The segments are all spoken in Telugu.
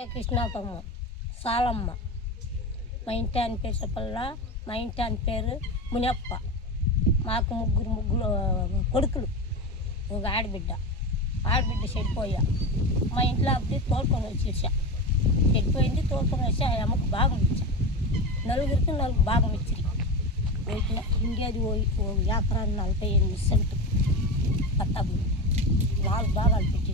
కే కృష్ణాపమ్మ సాలమ్మ. మా ఇంటి ఆయన పేరు చెప్పల్లా మా ఇంటి ఆయన పేరు మునియప్ప. మాకు ముగ్గురు ముగ్గురు కొడుకులు. ఒక ఆడబిడ్డ. ఆడబిడ్డ చెడిపోయా. మా ఇంట్లో అప్పుడు తోడుకొని వచ్చేసా. చెడిపోయింది తోడుకొని వచ్చి ఆ అమ్మకు భాగం ఇచ్చా. నలుగురికి నలుగురు భాగం ఇచ్చిరి వీటిలో ఇంకేది పోయి ఓ వ్యాపారాన్ని నలభై ఎనిమిది సెంటు పట్టాబు నాలుగు భాగాలు పెట్టి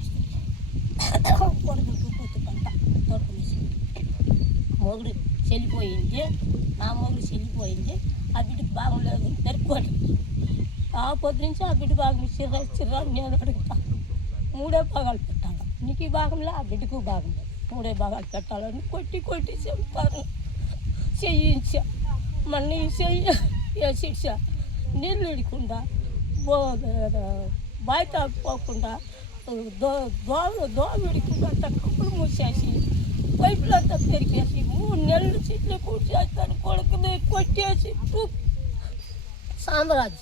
మొగుడు చెల్లిపోయింది నా మొగుడు చెల్లిపోయింది ఆ బిడ్డకు బాగులేదు లేదు పెరుక్కోండి ఆ పొద్దు నుంచి ఆ బిడ్డ భాగం చిర్రా చిర్రా నేను అడుగుతాను మూడే భాగాలు పెట్టాలి? నీకు ఈ భాగంలో ఆ బిడ్డకు భాగం మూడే భాగాలు పెట్టాలని కొట్టి కొట్టి చెప్తాను చేయించా. మళ్ళీ చెయ్యి నీళ్ళు ఇడకుండా బయట పోకుండా దో దోమ దోమ ఇడకుండా కప్పులు మూసేసి పైపులంతా పెరిగేసి కూర్చేస్తాను కొడుకుని కొట్టేసి. సామ్రాజ్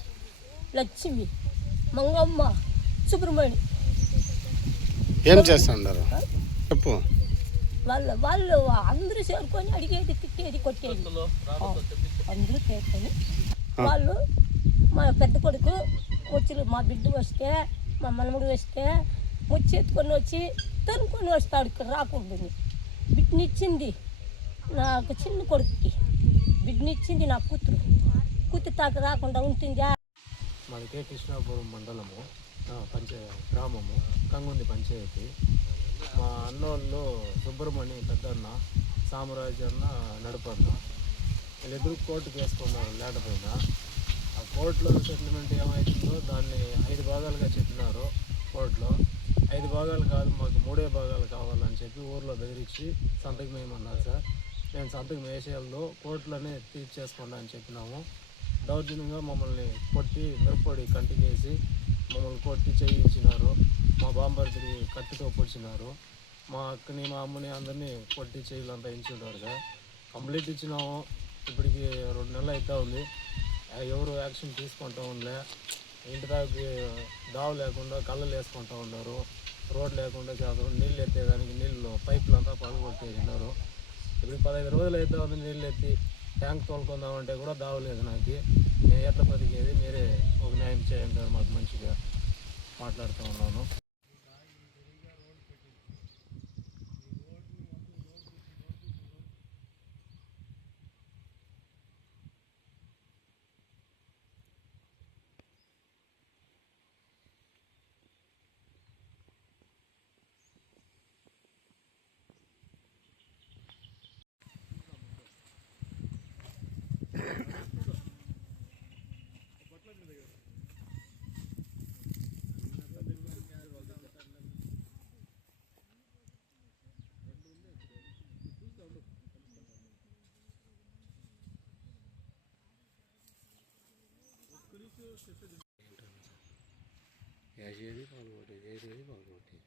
లక్ష్మి మంగమ్మ సుబ్రహ్మణ్యం. ఏం చేస్తుంటారు? చెప్పు. వాళ్ళు వాళ్ళు అందరూ చేరుకొని అడిగేది తిట్టేది కొట్టేది. అందరూ చేరుకొని వాళ్ళు మా పెద్ద కొడుకు వచ్చి మా బిడ్డ వస్తే మా మనముడు వస్తే వచ్చి ఎత్తుకొని వచ్చి తనుకొని వస్తాడు ఇక్కడ రాకూడదు బిడ్డనిచ్చింది. నాకు చిన్న కొడుకుకి. బిడ్డనిచ్చింది నా కూతురు. కూతురు తాక రాకుండా ఉంటుందా. మాది కృష్ణాపురం మండలము ఆ, పంచ గ్రామము కంగుంది పంచాయతీ. మా అన్నోళ్ళు సుబ్రహ్మణ్యం పెద్దన్న సామ్రాజ్య అన్న నడుపన్న వీళ్ళిద్దరు కోర్టుకు వేసుకున్నారు ల్యాండ్ పైన ఆ కోర్టులో సెటిల్మెంట్ ఏమవుతుందో దాన్ని ఐదు భాగాలుగా చెప్పినారు కోర్టులో. ఐదు భాగాలు కాదు మాకు మూడే భాగాలు కావాలని చెప్పి ఊర్లో బెదిరించి సంతకం వేయమన్నారు సార్? నేను సంతకం వేసేయాలో కోర్టులోనే తీర్చేసుకోండి అని చెప్పినాము. దౌర్జన్యంగా మమ్మల్ని కొట్టి మిరపొడి కంటికేసి మమ్మల్ని కొట్టి చేయించినారు. మా బాంబర్ది కత్తితో పొడిచినారు. మా అక్కని మా అమ్మని అందరినీ కొట్టి చేయాలంతా ఇచ్చింటారు సార్ కంప్లీట్ ఇచ్చినాము. ఇప్పటికి రెండు నెలలు అవుతా ఉంది. ఎవరు యాక్షన్ తీసుకుంటూ ఉండలే. ఇంటి దాకా దావు లేకుండా కళ్ళు వేసుకుంటూ ఉన్నారు రోడ్ లేకుండా చేస్తారు నీళ్ళు ఎత్తేదానికి నీళ్ళు పైపులు అంతా పగలగొట్టేసినారు. పదహైదు రోజులు అయితే ఉంది నీళ్ళు ఎత్తి ట్యాంక్ తోలుకుందామంటే కూడా దావలేదు నాకు. నేను ఎట్లా బతికేది మీరే ఒక న్యాయం చేయండి సార్ మాకు మంచిగా మాట్లాడుతూ ఉన్నాను. వేసేది పాల్గొట్టేది వేసేది పాల్గొట్టేది